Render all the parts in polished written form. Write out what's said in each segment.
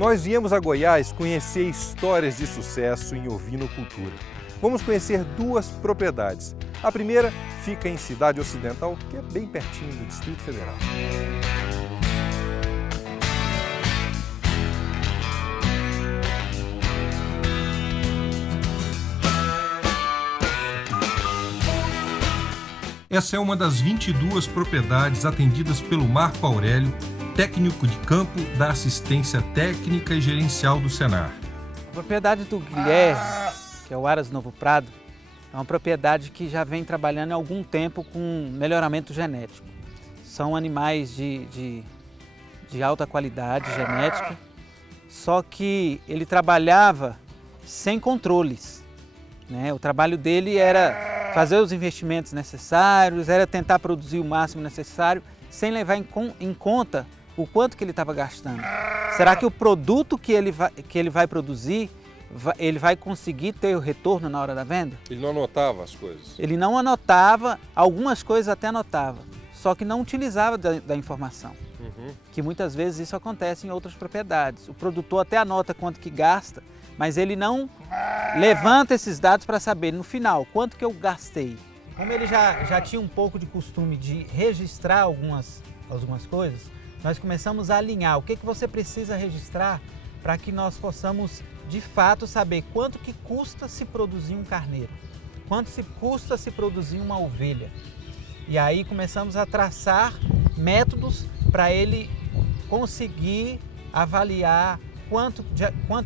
Nós viemos a Goiás conhecer histórias de sucesso em ovinocultura. Vamos conhecer duas propriedades. A primeira fica em Cidade Ocidental, que é bem pertinho do Distrito Federal. Essa é uma das 22 propriedades atendidas pelo Marco Aurélio, técnico de campo da assistência técnica e gerencial do Senar. A propriedade do Guilherme, que é o Aras Novo Prado, é uma propriedade que já vem trabalhando há algum tempo com melhoramento genético. São animais de alta qualidade genética, só que ele trabalhava sem controles, né? O trabalho dele era fazer os investimentos necessários, era tentar produzir o máximo necessário, sem levar em conta o quanto que ele estava gastando. Será que o produto que ele vai produzir, ele vai conseguir ter o retorno na hora da venda? Ele não anotava as coisas? Ele não anotava, algumas coisas até anotava, só que não utilizava da informação. Que muitas vezes isso acontece em outras propriedades. O produtor até anota quanto que gasta, mas ele não levanta esses dados para saber, no final, quanto que eu gastei. Como ele já tinha um pouco de costume de registrar algumas coisas, nós começamos a alinhar o que você precisa registrar para que nós possamos, de fato, saber quanto que custa se produzir um carneiro, quanto se custa se produzir uma ovelha. E aí começamos a traçar métodos para ele conseguir avaliar quanto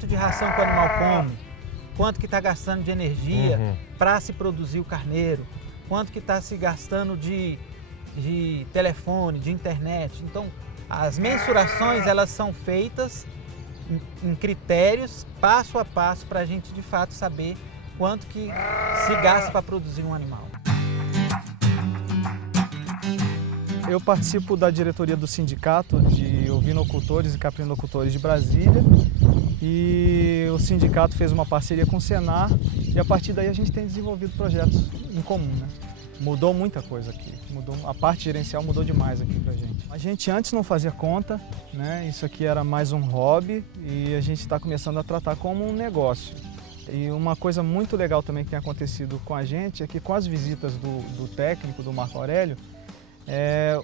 de ração que o animal come, quanto que está gastando de energia para se produzir o carneiro, quanto que está se gastando de telefone, de internet. Então, as mensurações elas são feitas em critérios, passo a passo, para a gente de fato saber quanto que se gasta para produzir um animal. Eu participo da diretoria do Sindicato de Ovinocultores e Caprinocultores de Brasília e o sindicato fez uma parceria com o Senar e a partir daí a gente tem desenvolvido projetos em comum, né? Mudou muita coisa aqui, a parte gerencial mudou demais aqui pra gente. A gente antes não fazia conta, né? Isso aqui era mais um hobby e a gente está começando a tratar como um negócio. E uma coisa muito legal também que tem acontecido com a gente é que com as visitas do técnico, do Marco Aurélio,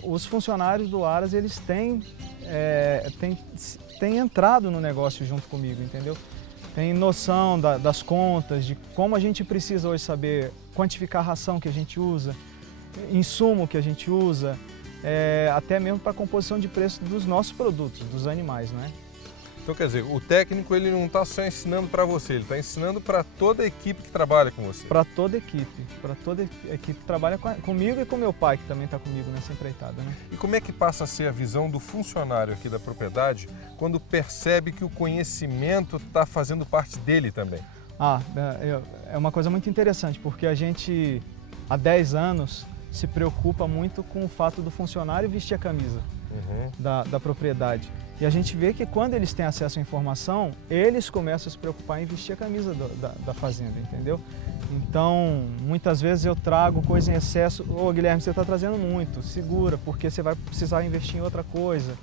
os funcionários do Aras eles têm entrado no negócio junto comigo, entendeu? Tem noção das contas, de como a gente precisa hoje saber quantificar a ração que a gente usa, insumo que a gente usa, até mesmo para a composição de preço dos nossos produtos, dos animais, né? Então, quer dizer, o técnico ele não está só ensinando para você, ele está ensinando para toda a equipe que trabalha com você. Para toda a equipe que trabalha comigo e com meu pai, que também está comigo nessa empreitada, né? E como é que passa a ser a visão do funcionário aqui da propriedade quando percebe que o conhecimento está fazendo parte dele também? É uma coisa muito interessante, porque a gente, há 10 anos, se preocupa muito com o fato do funcionário vestir a camisa da propriedade. E a gente vê que quando eles têm acesso à informação, eles começam a se preocupar em vestir a camisa da fazenda, entendeu? Então, muitas vezes eu trago coisa em excesso. Guilherme, você está trazendo muito, segura, porque você vai precisar investir em outra coisa.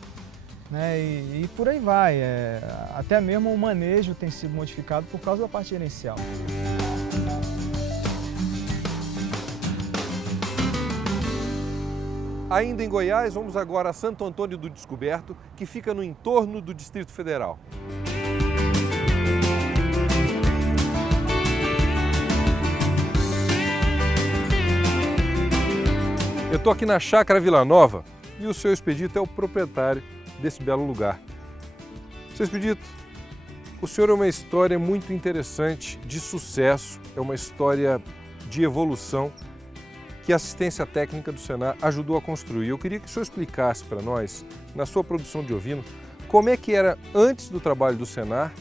Né? E por aí vai. Até mesmo o manejo tem sido modificado por causa da parte gerencial. Ainda em Goiás, vamos agora a Santo Antônio do Descoberto, que fica no entorno do Distrito Federal. Eu estou aqui na Chácara Vila Nova e o seu Expedito é o proprietário desse belo lugar. Seu Expedito, o senhor é uma história muito interessante de sucesso, é uma história de evolução que a assistência técnica do Senar ajudou a construir. Eu queria que o senhor explicasse para nós, na sua produção de ovino, como é que era antes do trabalho do Senar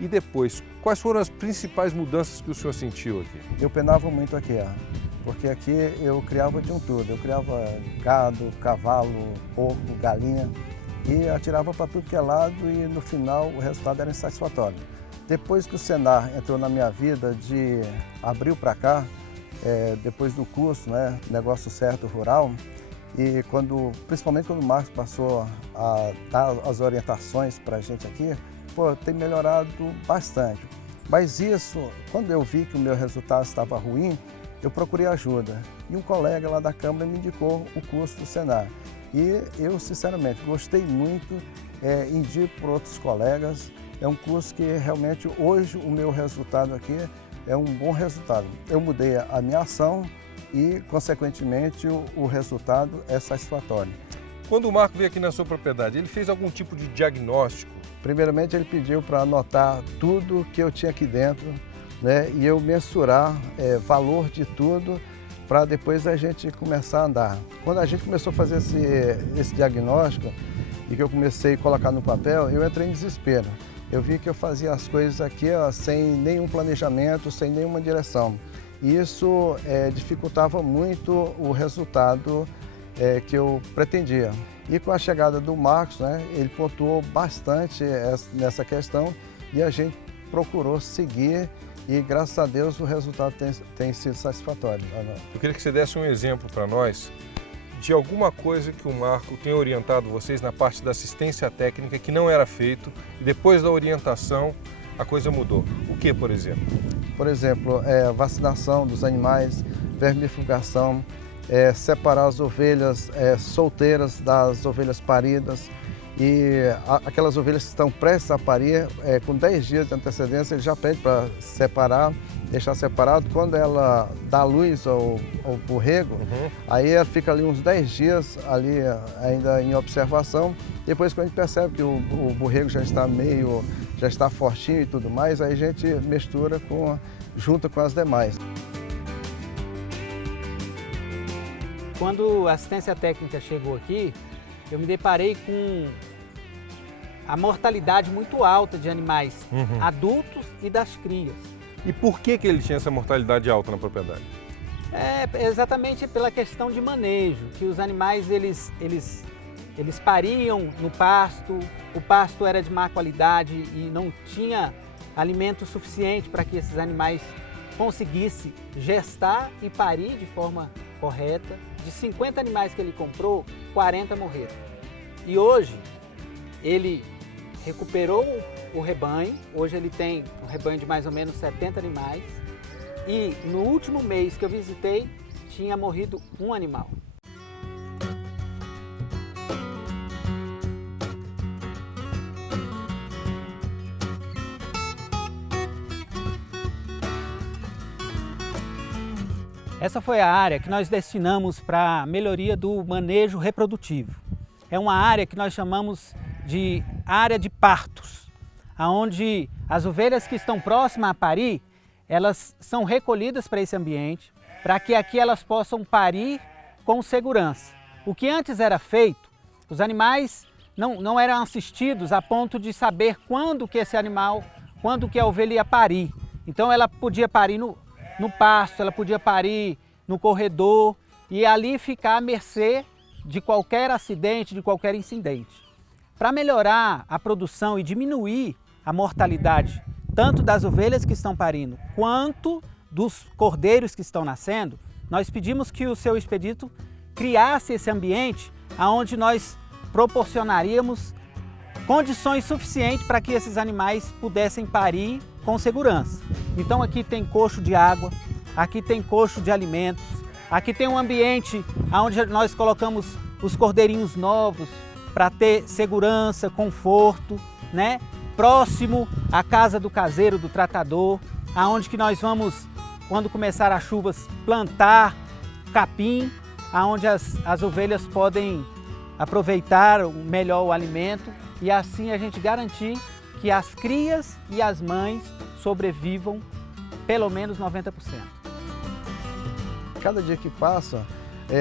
e depois. Quais foram as principais mudanças que o senhor sentiu aqui? Eu penava muito aqui, porque aqui eu criava de um tudo. Eu criava gado, cavalo, porco, galinha e atirava para tudo que é lado e no final o resultado era insatisfatório. Depois que o Senar entrou na minha vida de abril para cá, depois do curso, né, Negócio Certo Rural, e principalmente quando o Marcos passou a dar as orientações para a gente aqui, pô, tem melhorado bastante. Mas isso, quando eu vi que o meu resultado estava ruim, eu procurei ajuda. E um colega lá da Câmara me indicou o curso do Senar. E eu, sinceramente, gostei muito, indico por outros colegas. É um curso que realmente hoje o meu resultado aqui é um bom resultado. Eu mudei a minha ação e, consequentemente, o resultado é satisfatório. Quando o Marco veio aqui na sua propriedade, ele fez algum tipo de diagnóstico? Primeiramente, ele pediu para anotar tudo que eu tinha aqui dentro, né, e eu mensurar valor de tudo para depois a gente começar a andar. Quando a gente começou a fazer esse diagnóstico e que eu comecei a colocar no papel, eu entrei em desespero. Eu vi que eu fazia as coisas aqui sem nenhum planejamento, sem nenhuma direção. E isso dificultava muito o resultado que eu pretendia. E com a chegada do Marcos, né, ele pontuou bastante nessa questão e a gente procurou seguir e, graças a Deus, o resultado tem sido satisfatório. Eu queria que você desse um exemplo para nós de alguma coisa que o Marco tenha orientado vocês na parte da assistência técnica que não era feito e depois da orientação a coisa mudou. O que, por exemplo? Por exemplo, vacinação dos animais, vermifugação, separar as ovelhas solteiras das ovelhas paridas e aquelas ovelhas que estão prestes a parir, com 10 dias de antecedência, ele já pede para separar, deixar separado. Quando ela dá luz ao borrego, aí ela fica ali uns 10 dias ali ainda em observação. Depois, quando a gente percebe que o borrego já está fortinho e tudo mais, aí a gente mistura junto com as demais. Quando a assistência técnica chegou aqui, eu me deparei com a mortalidade muito alta de animais adultos e das crias. E por que ele tinha essa mortalidade alta na propriedade? Exatamente pela questão de manejo, que os animais eles pariam no pasto, o pasto era de má qualidade e não tinha alimento suficiente para que esses animais conseguissem gestar e parir de forma correta. De 50 animais que ele comprou, 40 morreram. E hoje ele recuperou o rebanho, hoje ele tem um rebanho de mais ou menos 70 animais e no último mês que eu visitei tinha morrido um animal. Essa foi a área que nós destinamos para a melhoria do manejo reprodutivo. É uma área que nós chamamos de área de partos, onde as ovelhas que estão próximas a parir, elas são recolhidas para esse ambiente, para que aqui elas possam parir com segurança. O que antes era feito, os animais não eram assistidos a ponto de saber quando que a ovelha ia parir. Então ela podia parir no pasto, ela podia parir no corredor e ali ficar à mercê de qualquer acidente, de qualquer incidente. Para melhorar a produção e diminuir a mortalidade tanto das ovelhas que estão parindo quanto dos cordeiros que estão nascendo, nós pedimos que o seu expedito criasse esse ambiente onde nós proporcionaríamos condições suficientes para que esses animais pudessem parir com segurança. Então aqui tem coxo de água, aqui tem coxo de alimentos, aqui tem um ambiente onde nós colocamos os cordeirinhos novos para ter segurança, conforto, né? Próximo à casa do caseiro, do tratador, aonde que nós vamos, quando começar as chuvas, plantar capim, aonde as ovelhas podem aproveitar melhor o alimento e assim a gente garantir que as crias e as mães sobrevivam pelo menos 90%. Cada dia que passa,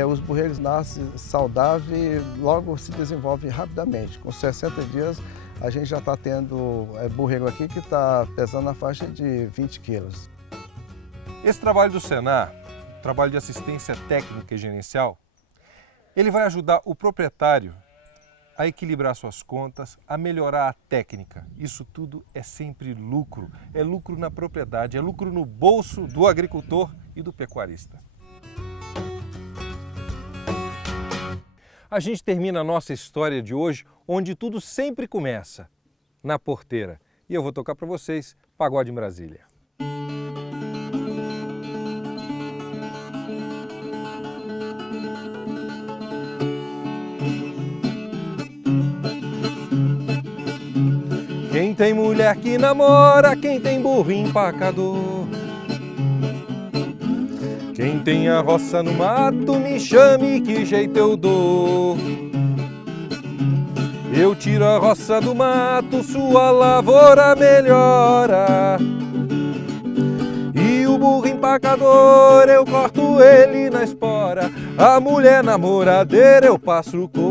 os borregos nascem saudáveis e logo se desenvolvem rapidamente. Com 60 dias, a gente já está tendo borrego aqui que está pesando na faixa de 20 quilos. Esse trabalho do Senar, trabalho de assistência técnica e gerencial, ele vai ajudar o proprietário a equilibrar suas contas, a melhorar a técnica. Isso tudo é sempre lucro. É lucro na propriedade, é lucro no bolso do agricultor e do pecuarista. A gente termina a nossa história de hoje onde tudo sempre começa, na Porteira. E eu vou tocar para vocês Pagode em Brasília. Quem tem mulher que namora, quem tem burro empacador. Quem tem a roça no mato, me chame que jeito eu dou. Eu tiro a roça do mato, sua lavoura melhora. E o burro empacador, eu corto ele na espora. A mulher namoradeira, eu passo o couro